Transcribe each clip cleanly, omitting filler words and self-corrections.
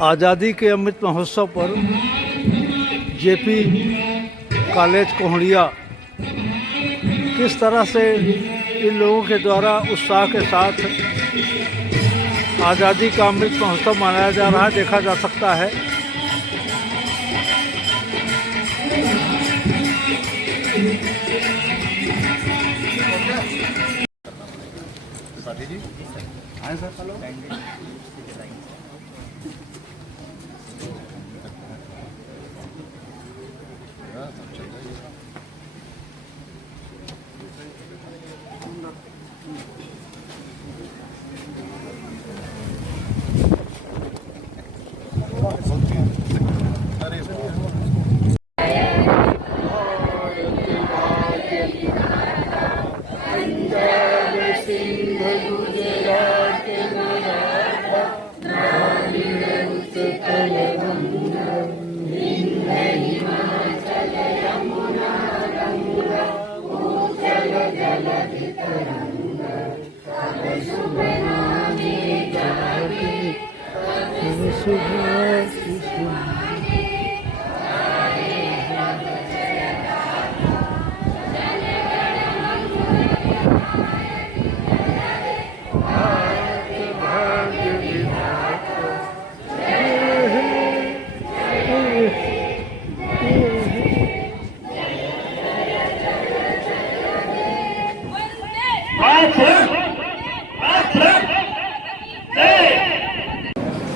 आज़ादी के अमृत महोत्सव पर जेपी कॉलेज कोहड़िया किस तरह से इन लोगों के द्वारा उत्साह के साथ आज़ादी का अमृत महोत्सव मनाया जा रहा है देखा जा सकता है।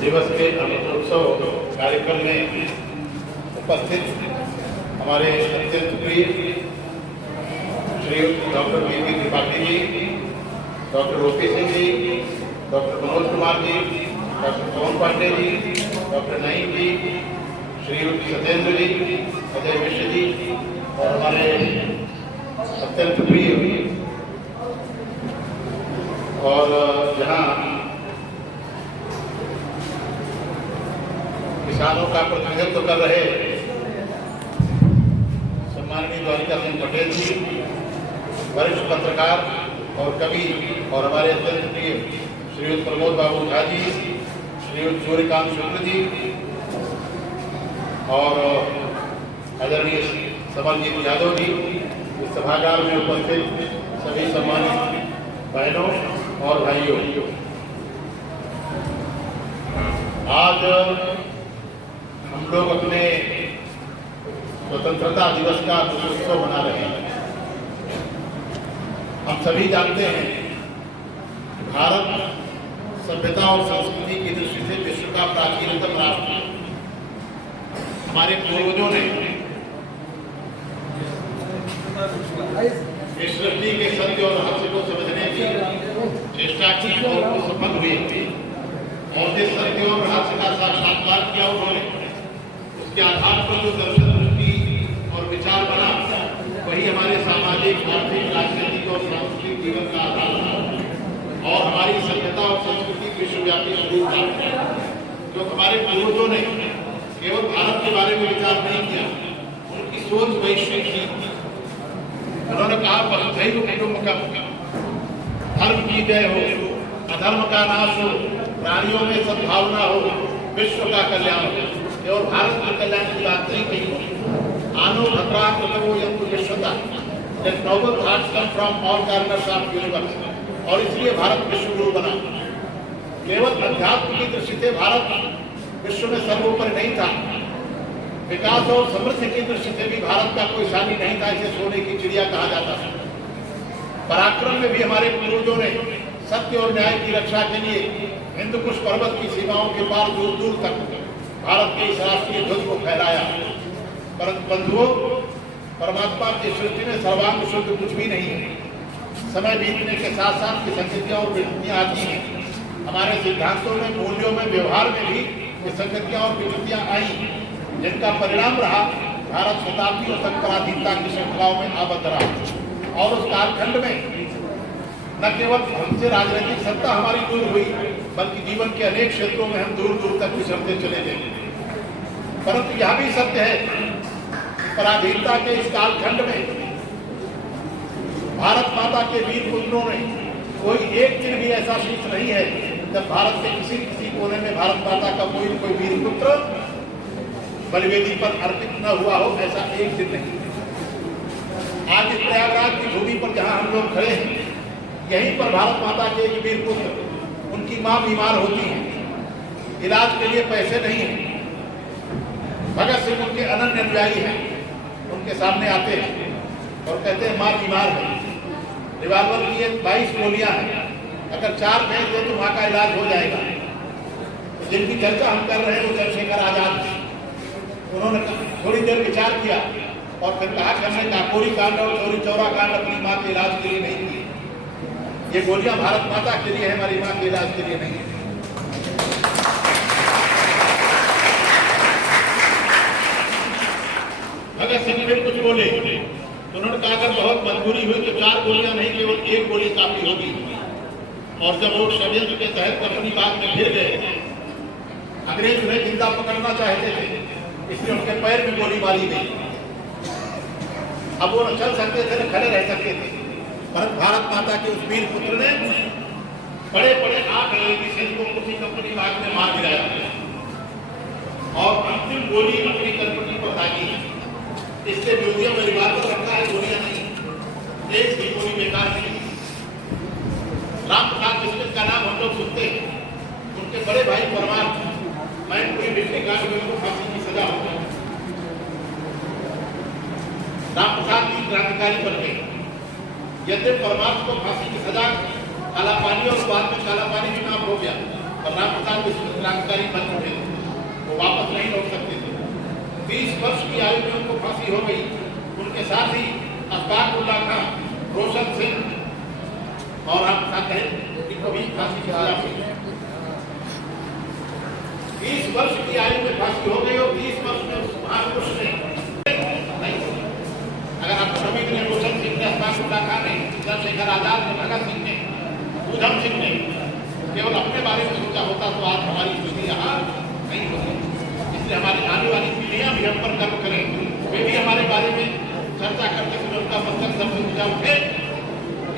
दिवस के अमृतोत्सव कार्यक्रम में उपस्थित हमारे अत्यंत प्रिय Shri doctor V Tripathi ji, doctor OP Singh ji, doctor Manoj Kumar ji, doctor पवन पांडे जी, डॉक्टर नईम जी, श्री सत्येंद्र जी, अजय मिश्र जी और हमारे अत्यंत प्रिय और जहाँ किसानों का प्रतिनिधित्व कर रहे सम्माननीय द्वारिका सिंह पटेल जी, वरिष्ठ पत्रकार और कवि और हमारे अत्यंत प्रिय श्रीयुत प्रमोद बाबू झा जी, श्रीयुत सूर्यकांत शुक्ल जी और आदरणीय समरजीत यादव जी, इस सभागार में उपस्थित सभी सम्मानित बहनों और भाइयों, आज हम लोग अपने स्वतंत्रता दिवस का उत्सव मना रहे हैं। हम सभी जानते हैं भारत सभ्यता और संस्कृति की दृष्टि से विश्व का प्राचीनतम राष्ट्र है। हमारे पूर्वजों ने इस सृष्टि के सत्य और रहस्य को समझने की चेष्टा की और वो सफल हुए और जिस सत्य और रहस्य का साक्षात्कार किया उन्होंने, उसके आधार पर जो दर्शन दृष्टि और विचार बना वही हमारे सामाजिक, आर्थिक, राजनीतिक और सांस्कृतिक जीवन का आधार बना और हमारी सभ्यता और संस्कृति विश्वव्यापी स्वरूप था। जो हमारे पूर्वजों ने केवल भारत के बारे में विचार नहीं किया, उनकी सोच वैश्विक थी। उन्होंने कहा वसुधैव कुटुंबकम, धर्म की जय हो, अधर्म का नाश हो, प्राणियों में सद्भावना हो, विश्व का कल्याण हो। केवल भारत के कल्याण की बात नहीं कही। आनो भद्रा कृतवो यन्तु विश्वता, that noble thoughts come from all corners of universe. और इसलिए भारत विश्व गुरु बना। केवल अध्यात्म की दृष्टि से भारत विश्व में सर्वोपरि नहीं था, विकास और समृद्धि की दृष्टि से भी भारत का कोई सानी नहीं था। इसे सोने की चिड़िया कहा जाता था। पराक्रम में भी हमारे पूर्वजों ने सत्य और न्याय की रक्षा के लिए हिंद कुश पर्वत की सीमाओं के पार दूर दूर तक भारत के इस राष्ट्रीय ध्वज को फहराया। परंतु बंधुओं, परमात्मा की सृष्टि में सर्वांग शुद्ध कुछ भी नहीं है। समय बीतने के साथ साथ विसंगतियां और विकृतियां आती हैं। हमारे सिद्धांतों में, मूल्यों में, व्यवहार में भी विसंगतियां और विकृतियां आई, जिनका परिणाम रहा भारत शताब्दियों तक पराधीनता की श्रृंखलाओं में आबद्ध रहा। और उस कालखंड में न केवल हमसे राजनीतिक सत्ता हमारी दूर हुई, बल्कि जीवन के अनेक क्षेत्रों में हम दूर दूर तक पिछड़ते चले गए। परंतु यह भी सत्य है कि पराधीनता के इस कालखंड में भारत माता के वीर पुत्रों ने कोई एक दिन भी ऐसा शीश नहीं है जब भारत के किसी किसी कोने में भारत माता का कोई न कोई वीर पुत्र बलिवेदी पर अर्पित न हुआ हो, ऐसा एक दिन नहीं। आज इस प्रयागराज की भूमि पर जहां हम लोग खड़े हैं, यहीं पर भारत माता के एक वीर पुत्र, उनकी मां बीमार होती है, इलाज के लिए पैसे नहीं है। भगत सिंह उनके अनन्य अनुयायी हैं, उनके सामने आते हैं और कहते हैं मां बीमार है, रिवाल्वर की 22 गोलियां हैं, अगर 4 भेज दो तो वहां का इलाज हो जाएगा। तो जिनकी चर्चा हम कर रहे हैं वो चंद्रशेखर आजाद थे। उन्होंने थोड़ी देर विचार किया और फिर कहा कि हमने काकोरी कांड और चौरी चौरा कांड अपनी माँ के इलाज के लिए नहीं किए, ये गोलियां भारत माता के लिए है, हमारी माँ के इलाज के लिए नहीं है। भगत सिंह फिर कुछ बोले तो उन्होंने कहा अगर बहुत मजबूरी हुई तो 4 गोलियां नहीं, केवल 1 गोली काफी होगी। और जब वो षड्यंत्र के तहत अपनी बात में घिर गए, अंग्रेज उन्हें जिंदा पकड़ना चाहते थे, इसलिए उनके पैर में गोली मारी गई। अब वो न चल सकते थे न खड़े रह सकते थे, परंतु भारत माता के उस वीर पुत्र ने बड़े बड़े 8 अंग्रेजी सैनिकों को उसी कंपनी बाग में मार गिराया और अंतिम गोली अपनी कंपनी पर दागी। इसलिए म्यूजियम में रिवाल्वर रखा है, गोलियां नहीं, एक भी गोली बेकार नहीं। राम प्रसाद बिस्मिल का नाम हम लोग सुनते हैं, उनके बड़े भाई परमार मैनपुरी बिजली कांड में उनको फांसी की सजा हो गई। राम प्रसाद भी क्रांतिकारी बन गए। यद्यपि परमार को फांसी की सजा काला पानी और बाद में काला पानी भी नाम हो गया, और राम प्रसाद बिस्मिल क्रांतिकारी बन चुके थे, वो वापस नहीं लौट सकते थे। 30 वर्ष की आयु में उनको फांसी हो गई। उनके साथ ही अफताबुल्ला खां, रोशन सिंह और हम साथ हैं, इनको भी फांसी की सजा हुई। 30 वर्ष की आयु में फांसी हो गई और 30 वर्ष में उस महापुरुष ने नहीं। अगर आप सभी ने रोशन सिंह ने, अफताबुल्ला खां ने, चंद्रशेखर आजाद ने, भगत सिंह ने, ऊधम सिंह ने केवल अपने बारे में सोचा होता तो आज हमारी स्थिति यहाँ नहीं होती। इसलिए हमारी आने वाली पीढ़ियां भी हम पर गर्व करें, वे भी हमारे बारे में चर्चा करते समय उनका मतलब सबसे ऊंचा उठे।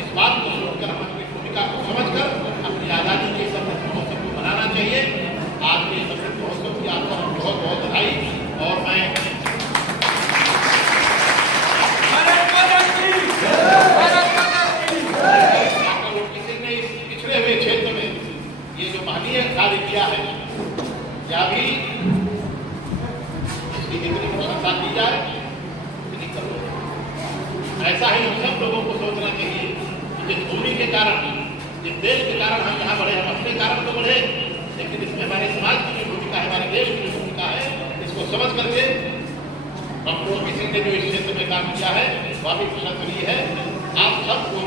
इस बात को सोचकर हम अपनी भूमिका को समझकर अपनी आज़ादी के अमृत महोत्सव को मनाना चाहिए। आज के अमृत महोत्सव की आपको बहुत बहुत बधाई। और मैं किसी ने इस पिछड़े हुए क्षेत्र में ये जो महनीय कार्य किया है, या भी जितनी प्रशंसा की जाए उतनी करो। ऐसा ही हम सब लोगों को सोचना चाहिए कि जिस भूमि के कारण, जिस देश के कारण हम यहाँ बढ़े, हम अपने कारण तो बढ़े, लेकिन इसमें हमारे समाज की जो भूमिका है, हमारे देश की जो भूमिका है, इसको समझ करके हम लोग किसी ने जो इस क्षेत्र में काम किया है वह भी प्रशंसनीय है। आप सबको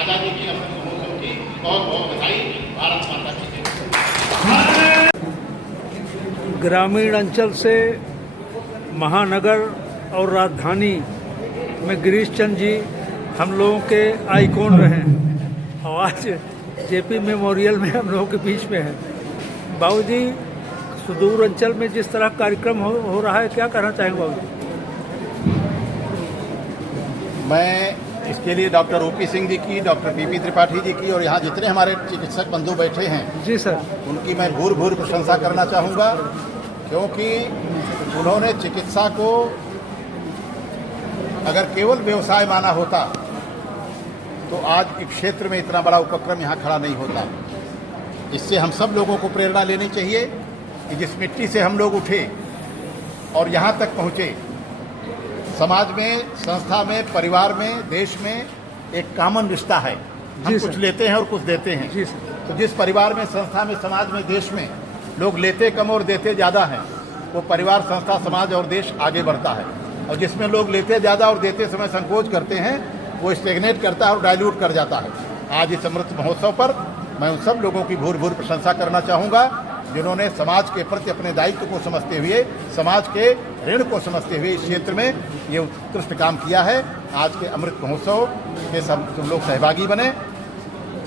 आज़ादी की अमृत महोत्सव की बहुत बहुत बधाई। भारत माता की जय। ग्रामीण अंचल से महानगर और राजधानी में गिरीश चंद जी हम लोगों के आइकॉन रहे हैं और आज जेपी मेमोरियल में हम लोगों के बीच में है। बाबूजी, सुदूर अंचल में जिस तरह कार्यक्रम हो रहा है, क्या कहना चाहेंगे बाबूजी? मैं इसके लिए डॉक्टर ओपी सिंह जी की, डॉक्टर पीपी त्रिपाठी जी की और यहाँ जितने हमारे चिकित्सक बंधु बैठे हैं जी सर, उनकी मैं भूर भूर प्रशंसा करना चाहूँगा, क्योंकि उन्होंने चिकित्सा को अगर केवल व्यवसाय माना होता तो आज इस क्षेत्र में इतना बड़ा उपक्रम यहाँ खड़ा नहीं होता। इससे हम सब लोगों को प्रेरणा लेनी चाहिए कि जिस मिट्टी से हम लोग उठे और यहाँ तक पहुँचे, समाज में, संस्था में, परिवार में, देश में एक कॉमन रिश्ता है। हम कुछ लेते हैं और कुछ देते हैं। जी सर। तो जिस परिवार में, संस्था में, समाज में, देश में लोग लेते कम और देते ज़्यादा हैं, वो परिवार, संस्था, समाज और देश आगे बढ़ता है। और जिसमें लोग लेते ज़्यादा और देते समय संकोच करते हैं, वो स्टेगनेट करता है और डाइल्यूट कर जाता है। आज इस अमृत महोत्सव पर मैं उन सब लोगों की भूर भूर प्रशंसा करना चाहूँगा जिन्होंने समाज के प्रति अपने दायित्व को समझते हुए, समाज के ऋण को समझते हुए इस क्षेत्र में ये उत्कृष्ट काम किया है। आज के अमृत महोत्सव के सब लोग सहभागी बने,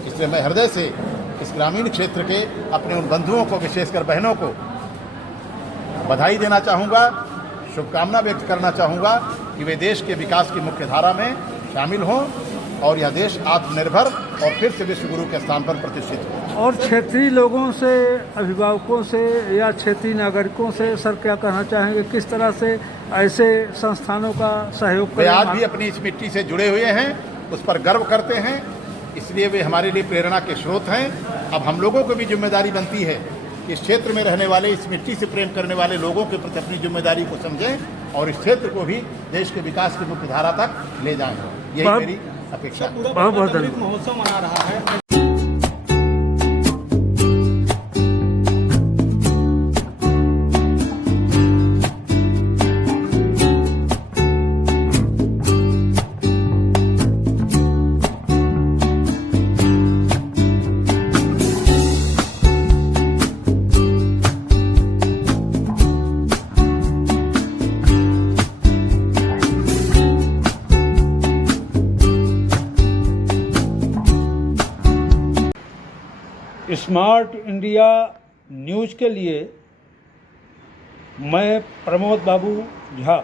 इसलिए मैं हृदय से इस ग्रामीण क्षेत्र के अपने उन बंधुओं को, विशेषकर बहनों को बधाई देना चाहूँगा, शुभकामना व्यक्त करना चाहूँगा कि वे देश के विकास की मुख्य धारा में शामिल हों और यह देश आत्मनिर्भर और फिर से विश्व गुरु के स्थान पर प्रतिष्ठित हुए। और क्षेत्रीय लोगों से, अभिभावकों से या क्षेत्रीय नागरिकों से सर क्या कहना चाहेंगे, किस तरह से ऐसे संस्थानों का सहयोग वे करें? आज भी अपनी इस मिट्टी से जुड़े हुए हैं, उस पर गर्व करते हैं, इसलिए वे हमारे लिए प्रेरणा के स्रोत हैं। अब हम लोगों को भी जिम्मेदारी बनती है कि इस क्षेत्र में रहने वाले, इस मिट्टी से प्रेम करने वाले लोगों के प्रति अपनी जिम्मेदारी को समझें और इस क्षेत्र को भी देश के विकास की मुख्य धारा तक ले जाएं। यही मेरी अपेक्षा है। बहुत बहुत धन्यवाद। महोत्सव मना रहा है। स्मार्ट इंडिया न्यूज़ के लिए मैं प्रमोद बाबू झा